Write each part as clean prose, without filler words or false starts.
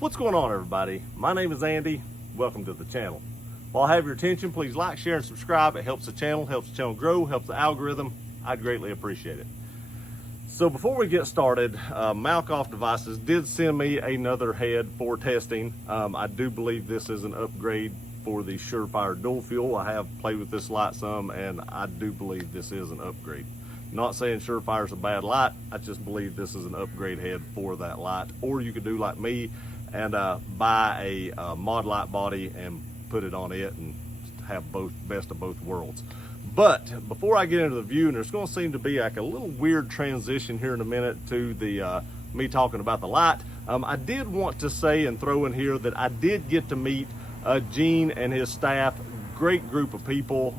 What's going on, everybody? My name is Andy. Welcome to the channel. While I have your attention, please like, share, and subscribe. It helps the channel grow, helps the algorithm. I'd greatly appreciate it. So before we get started, Malkoff Devices did send me another head for testing. I do believe this is an upgrade for the Surefire dual fuel. I have played with this light some, and I do believe this is an upgrade. Not saying Surefire is a bad light, I just believe this is an upgrade head for that light. Or you could do like me and buy a mod light body and put it on it and have best of both worlds. But before I get into the view, and there's going to seem to be like a little weird transition here in a minute to the me talking about the light, I did want to say and throw in here that I did get to meet Gene and his staff. Great group of people,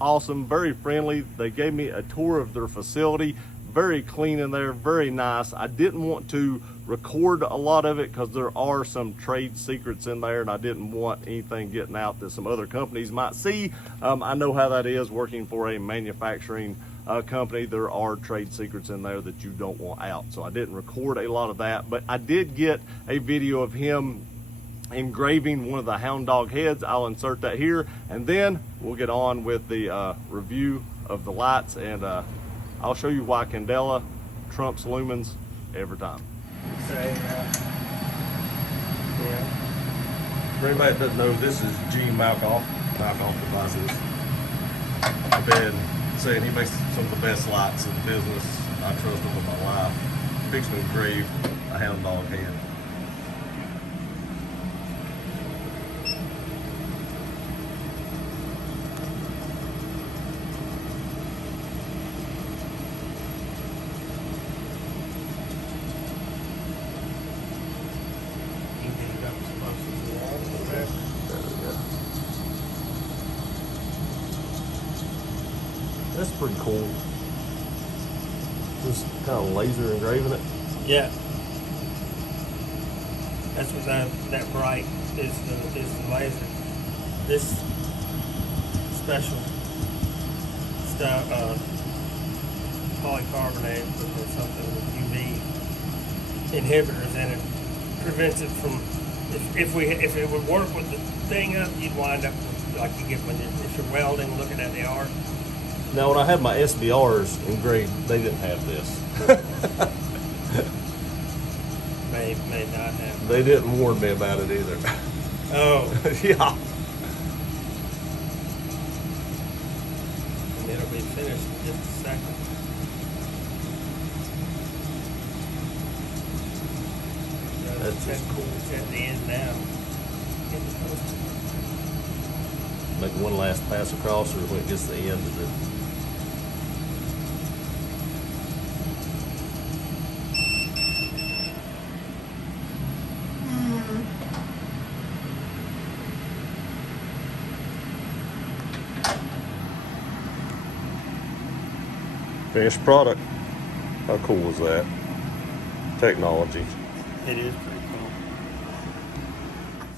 awesome, very friendly. They gave me a tour of their facility, very clean in there, very nice. I didn't want to record a lot of it because there are some trade secrets in there, and I didn't want anything getting out that some other companies might see. I know how that is working for a manufacturing company. There are trade secrets in there that you don't want out, so I didn't record a lot of that. But I did get a video of him engraving one of the hound dog heads. I'll insert that here, and then we'll get on with the review of the lights, and I'll show you why Candela trumps lumens every time. So, yeah. For anybody that doesn't know, this is Gene Malkoff Devices. I've been saying he makes some of the best lights in the business. I trust him with my life. Fixing to engrave a hound dog head. That's pretty cool. Just kind of laser engraving it. Yeah. That's what that bright is the laser. This special stuff, polycarbonate or something with UV inhibitors in it prevents it from. If it would work with the thing up, you'd wind up with, like you get if you're welding, looking at the arc. Now, when I had my SBRs engraved, they didn't have this. may not have. They didn't warn me about it either. Oh. Yeah. And it'll be finished in just a second. That's just cool. It's at the end now. Make one last pass across, or when it gets to the end of it. Finished product. How cool is that? Technology. It is pretty cool.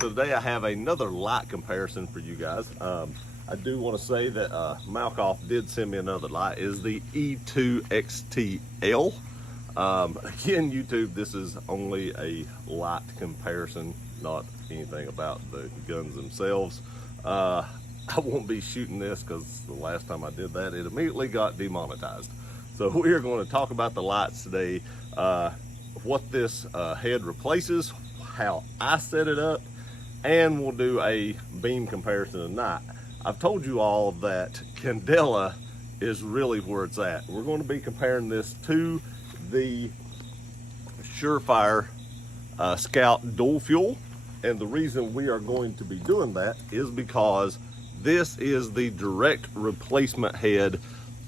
So today I have another light comparison for you guys. I do want to say that Malkoff did send me another light. It is the E2XTL. Again, YouTube, this is only a light comparison, not anything about the guns themselves. I won't be shooting this because the last time I did that, it immediately got demonetized. So we are going to talk about the lights today, what this head replaces, how I set it up, and we'll do a beam comparison tonight. I've told you all that Candela is really where it's at. We're going to be comparing this to the Surefire Scout dual fuel, and the reason we are going to be doing that is because this is the direct replacement head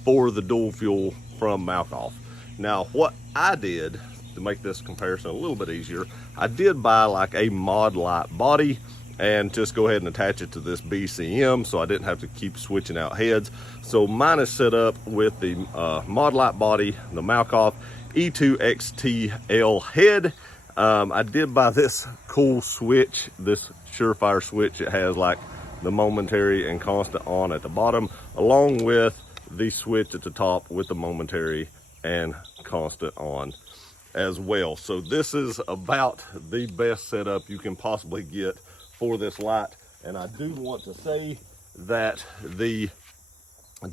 for the dual fuel from Malkoff. Now, what I did to make this comparison a little bit easier, I did buy like a mod light body and just go ahead and attach it to this BCM so I didn't have to keep switching out heads. So mine is set up with the mod light body, the Malkoff E2XTL head. I did buy this cool switch, this Surefire switch. It has like the momentary and constant on at the bottom, along with the switch at the top with the momentary and constant on. as well. So this is about the best setup you can possibly get for this light. And I do want to say that the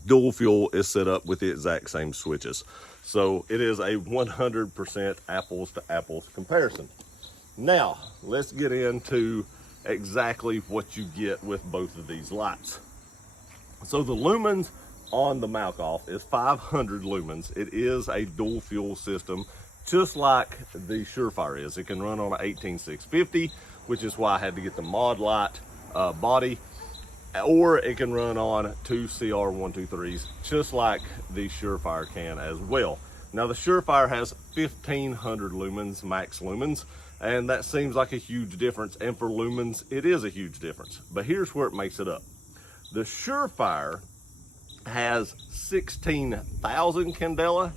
dual fuel is set up with the exact same switches. So it is a 100% apples to apples comparison. Now, let's get into exactly what you get with both of these lights. So the lumens on the Malkoff is 500 lumens. It is a dual fuel system, just like the Surefire is. It can run on an 18650, which is why I had to get the mod light body, or it can run on two CR123s, just like the Surefire can as well. Now the Surefire has 1500 lumens, max lumens, and that seems like a huge difference, and for lumens, it is a huge difference. But here's where it makes it up. The Surefire has 16,000 candela,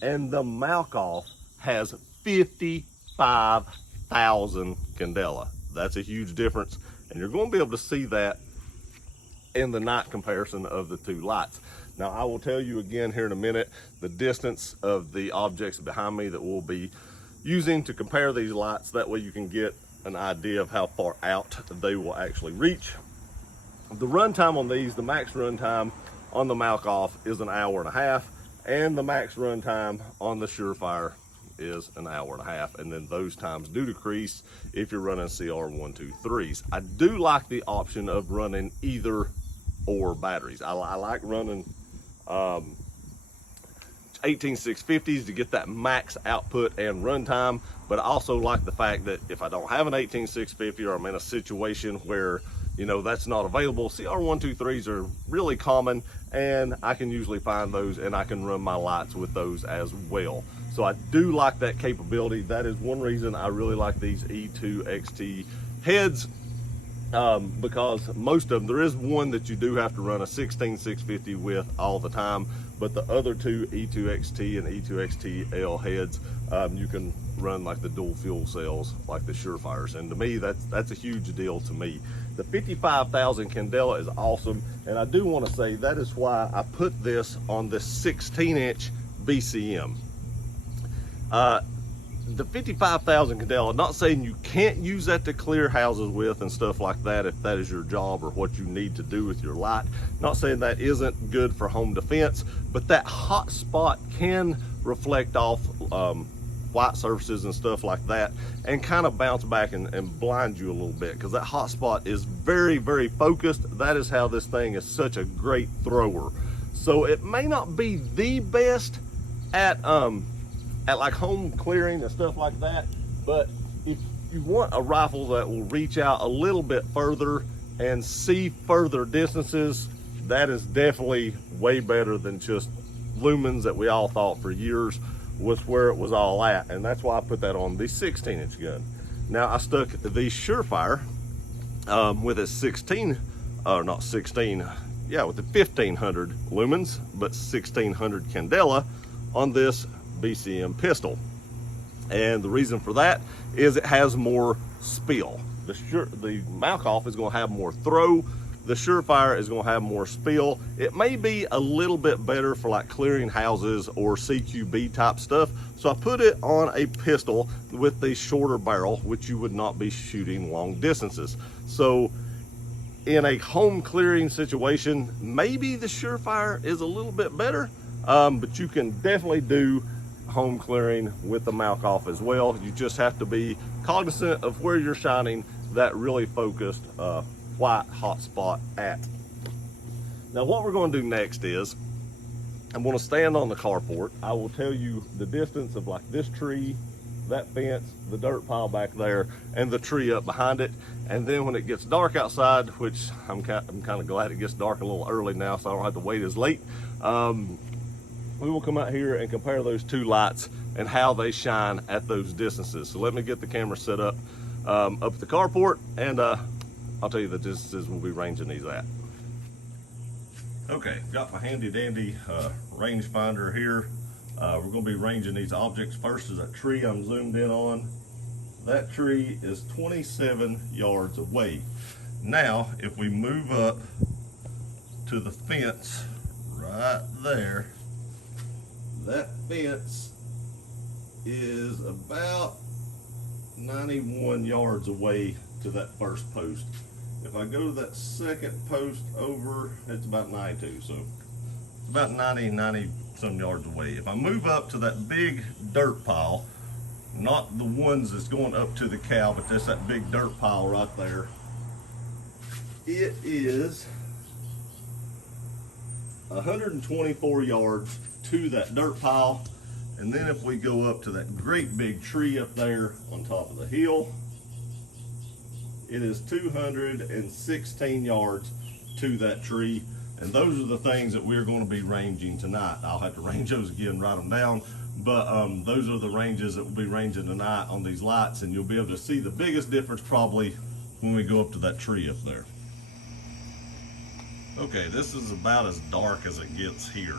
and the Malkoff has 55,000 candela. That's a huge difference, and you're going to be able to see that in the night comparison of the two lights. Now, I will tell you again here in a minute the distance of the objects behind me that we'll be using to compare these lights. That way you can get an idea of how far out they will actually reach. The runtime on these, the max runtime on the Malkoff is 1.5 hours, and the max runtime on the Surefire is 1.5 hours, and then those times do decrease if you're running CR123s. I do like the option of running either or batteries. I like running 18650s to get that max output and runtime, but I also like the fact that if I don't have an 18650 or I'm in a situation where, you know, that's not available, CR123s are really common, and I can usually find those and I can run my lights with those as well. So I do like that capability. That is one reason I really like these E2XT heads, because most of them, there is one that you do have to run a 16650 with all the time, but the other two, E2XT and E2XTL heads, you can run like the dual fuel cells like the Surefires, and to me that's a huge deal to me. The 55,000 candela is awesome, and I do want to say that is why I put this on this 16-inch BCM. The 55,000 candela, not saying you can't use that to clear houses with and stuff like that if that is your job or what you need to do with your light. Not saying that isn't good for home defense, but that hot spot can reflect off white surfaces and stuff like that and kind of bounce back and blind you a little bit, because that hot spot is very, very focused. That is how this thing is such a great thrower. So it may not be the best at like home clearing and stuff like that, but if you want a rifle that will reach out a little bit further and see further distances, that is definitely way better than just lumens that we all thought for years was where it was all at. And that's why I put that on the 16-inch gun. Now I stuck the Surefire with a 16, or not 16, yeah, with the 1500 lumens, but 1600 candela on this BCM pistol. And the reason for that is it has more spill. The Malkoff is going to have more throw. The Surefire is going to have more spill. It may be a little bit better for like clearing houses or CQB type stuff. So I put it on a pistol with the shorter barrel, which you would not be shooting long distances. So in a home clearing situation, maybe the Surefire is a little bit better, but you can definitely do home clearing with the Malkoff as well. You just have to be cognizant of where you're shining that really focused white hot spot at. Now what we're going to do next is I'm going to stand on the carport. I will tell you the distance of like this tree, that fence, the dirt pile back there, and the tree up behind it. And then when it gets dark outside, which I'm kind of glad it gets dark a little early now so I don't have to wait as late, we will come out here and compare those two lights and how they shine at those distances. So let me get the camera set up at the carport, and I'll tell you the distances we'll be ranging these at. Okay, got my handy dandy range finder here. We're going to be ranging these objects. First is a tree I'm zoomed in on. That tree is 27 yards away. Now, if we move up to the fence right there, that fence is about 91 yards away to that first post. If I go to that second post over, it's about 92, so it's about 90 some yards away. If I move up to that big dirt pile, not the ones that's going up to the cow, but that's that big dirt pile right there, it is 124 yards to that dirt pile. And then if we go up to that great big tree up there on top of the hill, it is 216 yards to that tree. And those are the things that we're going to be ranging tonight. I'll have to range those again, write them down. But those are the ranges that we'll be ranging tonight on these lights. And you'll be able to see the biggest difference probably when we go up to that tree up there. Okay, this is about as dark as it gets here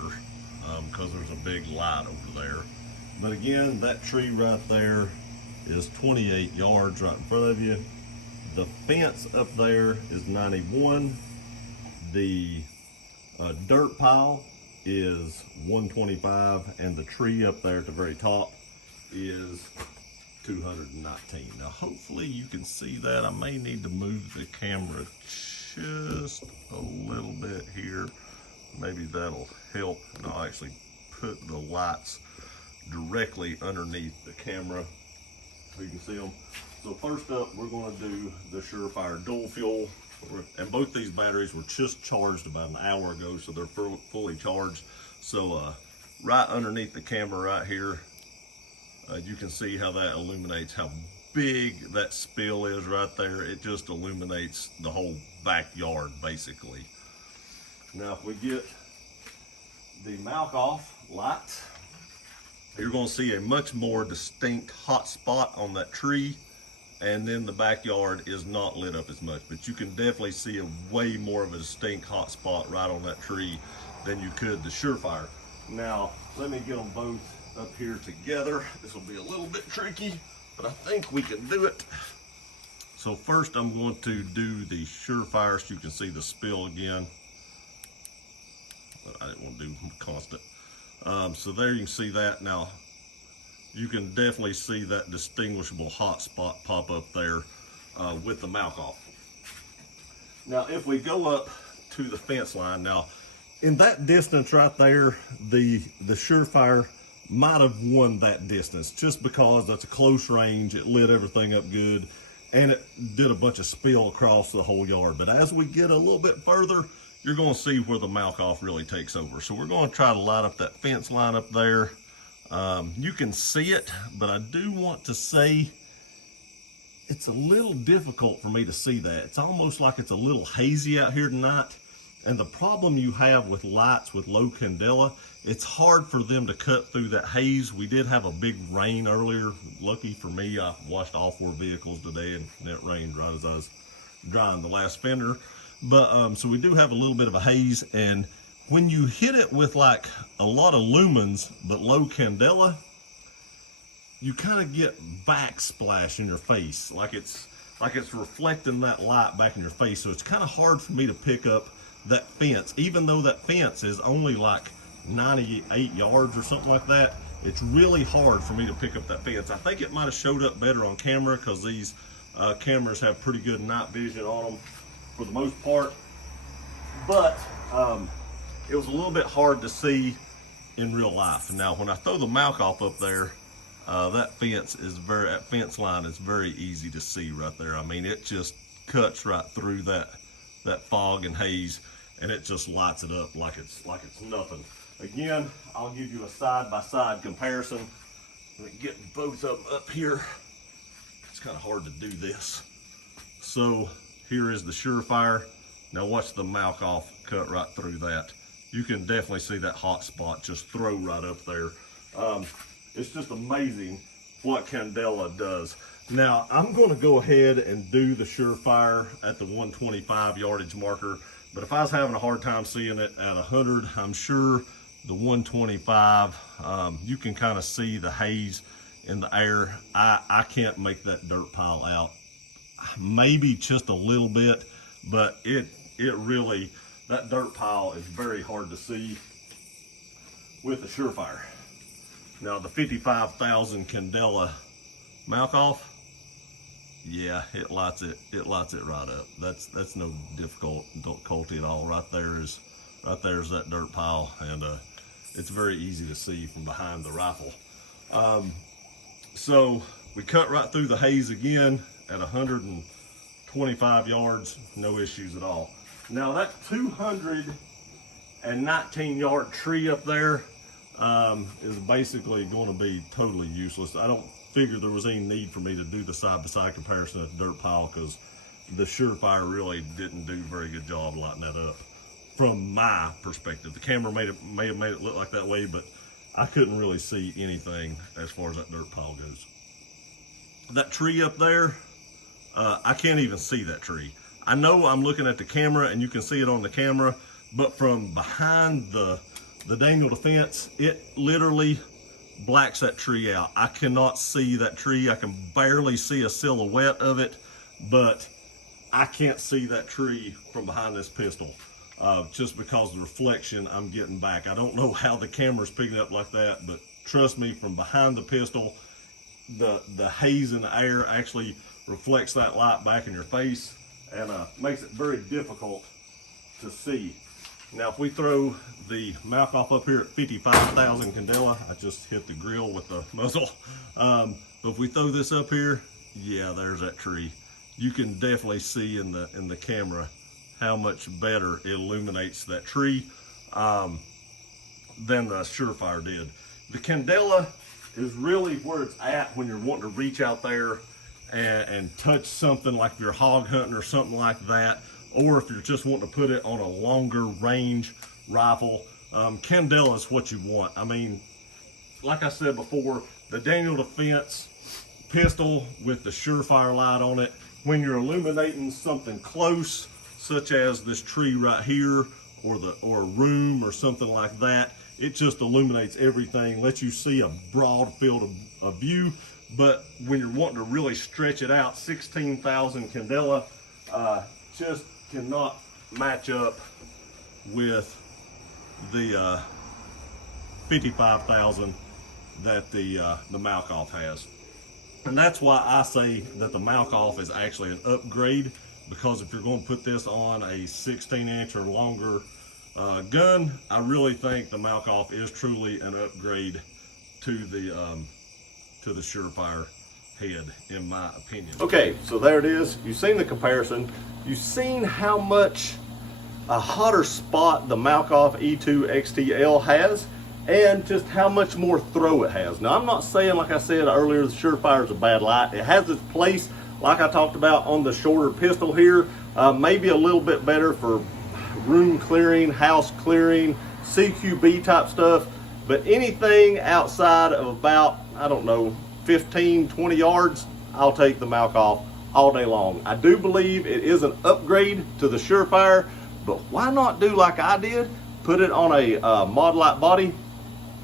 because there's a big light over there. But again, that tree right there is 28 yards right in front of you. The fence up there is 91. The dirt pile is 125, and the tree up there at the very top is 219. Now hopefully you can see that. I may need to move the camera just a little bit here. Maybe that'll help, and I'll actually put the lights directly underneath the camera so you can see them. So first up, we're going to do the Surefire dual fuel, and both these batteries were just charged about an hour ago, so they're fully charged. So right underneath the camera right here, you can see how that illuminates how big that spill is right there. It just illuminates the whole backyard basically. Now if we get the Malkoff lights, you're going to see a much more distinct hot spot on that tree, and then the backyard is not lit up as much, but you can definitely see a way more of a distinct hot spot right on that tree than you could the Surefire. Now let me get them both up here together. This will be a little bit tricky, but I think we can do it. So first I'm going to do the Surefire so you can see the spill again. But I didn't want to do constant. So there you can see that. Now you can definitely see that distinguishable hot spot pop up there with the Malkoff. Now if we go up to the fence line, now in that distance right there, the Surefire might have won that distance just because that's a close range. It lit everything up good and it did a bunch of spill across the whole yard. But as we get a little bit further, you're going to see where the Malkoff really takes over. So we're going to try to light up that fence line up there. You can see it, but I do want to say it's a little difficult for me to see that. It's almost like it's a little hazy out here tonight. And the problem you have with lights with low candela, it's hard for them to cut through that haze. We did have a big rain earlier. Lucky for me, I washed all 4 vehicles today and it rained right as I was drying the last fender. But so we do have a little bit of a haze, and when you hit it with like a lot of lumens but low candela, you kind of get backsplash in your face, like it's reflecting that light back in your face. So it's kind of hard for me to pick up that fence, even though that fence is only like 98 yards or something like that. It's really hard for me to pick up that fence. I think it might have showed up better on camera because these cameras have pretty good night vision on them for the most part, but it was a little bit hard to see in real life. Now when I throw the Malkoff up there, that fence line is very easy to see right there. I mean, it just cuts right through that fog and haze, and it just lights it up like it's nothing. Again, I'll give you a side-by-side comparison. Let me get both of them up here. It's kind of hard to do this. So here is the Surefire. Now watch the Malkoff cut right through that. You can definitely see that hot spot just throw right up there. It's just amazing what candela does. Now I'm going to go ahead and do the Surefire at the 125 yardage marker, but if I was having a hard time seeing it at 100, I'm sure the 125, you can kind of see the haze in the air. I can't make that dirt pile out. Maybe just a little bit, but it really, that dirt pile is very hard to see with the Surefire. Now the 55,000 Candela Malkoff, yeah, it lights it right up. That's no difficulty at all. Right there's that dirt pile, and it's very easy to see from behind the rifle. So we cut right through the haze again at 125 yards, no issues at all. Now that 219 yard tree up there is basically going to be totally useless. I don't figure there was any need for me to do the side-by-side comparison of the dirt pile, because the Surefire really didn't do a very good job lighting that up from my perspective. The camera may have made it look like that way, but I couldn't really see anything as far as that dirt pile goes. That tree up there, I can't even see that tree. I know I'm looking at the camera and you can see it on the camera, but from behind the Daniel Defense, it literally blacks that tree out. I cannot see that tree. I can barely see a silhouette of it, but I can't see that tree from behind this pistol, just because of the reflection I'm getting back. I don't know how the camera's picking up like that, but trust me, from behind the pistol, the haze in the air actually reflects that light back in your face, and makes it very difficult to see. Now if we throw the Malkoff up here at 55,000 Candela, I just hit the grill with the muzzle. But if we throw this up here, yeah, there's that tree. You can definitely see in the camera how much better it illuminates that tree than the Surefire did. The Candela is really where it's at when you're wanting to reach out there and touch something, like if you're hog hunting or something like that, or if you're just wanting to put it on a longer range rifle. Candela is what you want. I mean, like I said before, the Daniel Defense pistol with the Surefire light on it, when you're illuminating something close, such as this tree right here, or a room or something like that, it just illuminates everything, lets you see a broad field of view. But when you're wanting to really stretch it out, 16,000 Candela just cannot match up with the 55,000 that the Malkoff has. And that's why I say that the Malkoff is actually an upgrade, because if you're going to put this on a 16-inch or longer gun, I really think the Malkoff is truly an upgrade to the Surefire head, in my opinion. Okay, so there it is. You've seen the comparison. You've seen how much a hotter spot the Malkoff E2XTL has, and just how much more throw it has. Now, I'm not saying, like I said earlier, the Surefire is a bad light. It has its place, like I talked about on the shorter pistol here. Maybe a little bit better for room clearing, house clearing, CQB type stuff. But anything outside of about, I don't know, 15, 20 yards, I'll take the Malkoff all day long. I do believe it is an upgrade to the Surefire, but why not do like I did? Put it on a mod light body,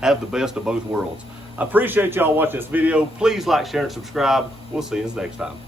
have the best of both worlds. I appreciate y'all watching this video. Please like, share, and subscribe. We'll see you next time.